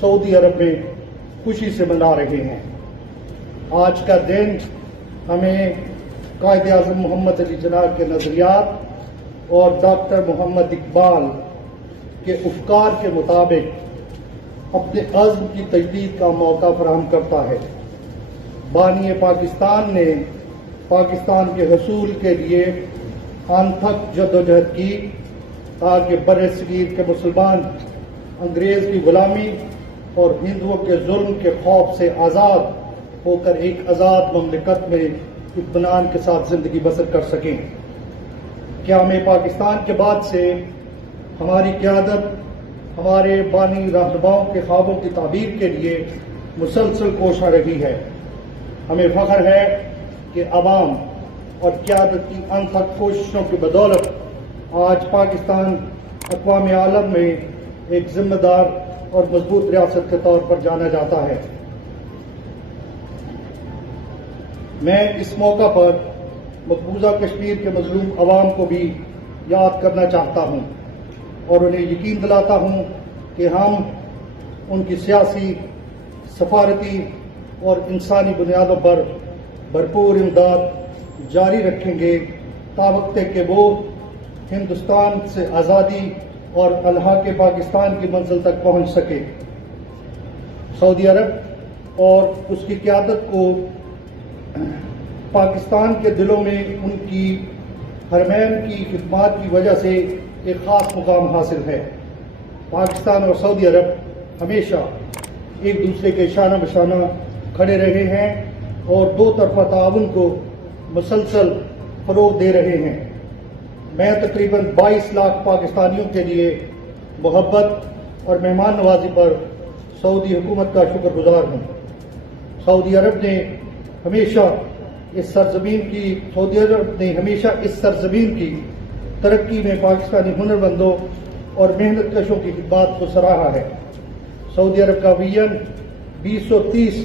سعودی عرب میں خوشی سے منا رہے ہیں۔ آج کا دن ہمیں قائد اعظم محمد علی جناح کے نظریات اور ڈاکٹر محمد اقبال کے افکار کے مطابق اپنے عزم کی تجدید کا موقع فراہم کرتا ہے۔ بانی پاکستان نے پاکستان کے حصول کے لیے انتھک جدوجہد کی تاکہ بر صغیر کے مسلمان انگریز کی غلامی اور ہندوؤں کے ظلم کے خوف سے آزاد ہو کر ایک آزاد مملکت میں اطمینان کے ساتھ زندگی بسر کر سکیں۔ قیام پاکستان کے بعد سے ہماری قیادت ہمارے بانی رہنماؤں کے خوابوں کی تعبیر کے لیے مسلسل کوشاں رہی ہے۔ ہمیں فخر ہے کہ عوام اور قیادت کی انتھک کوششوں کی بدولت آج پاکستان اقوام عالم میں ایک ذمہ دار اور مضبوط ریاست کے طور پر جانا جاتا ہے۔ میں اس موقع پر مقبوضہ کشمیر کے مظلوم عوام کو بھی یاد کرنا چاہتا ہوں اور انہیں یقین دلاتا ہوں کہ ہم ان کی سیاسی، سفارتی اور انسانی بنیادوں پر بھرپور امداد جاری رکھیں گے تاوقت کہ وہ ہندوستان سے آزادی اور الحاق پاکستان کی منزل تک پہنچ سکے۔ سعودی عرب اور اس کی قیادت کو پاکستان کے دلوں میں ان کی حرمین کی خدمات کی وجہ سے ایک خاص مقام حاصل ہے۔ پاکستان اور سعودی عرب ہمیشہ ایک دوسرے کے شانہ بشانہ کھڑے رہے ہیں اور دو طرفہ تعاون کو مسلسل فروغ دے رہے ہیں۔ میں تقریباً 22 لاکھ پاکستانیوں کے لیے محبت اور مہمان نوازی پر سعودی حکومت کا شکر گزار ہوں۔ سعودی عرب نے ہمیشہ اس سرزمین کی ترقی میں پاکستانی ہنرمندوں اور محنت کشوں کی خدمات کو سراہا ہے۔ سعودی عرب کا ویژن 2030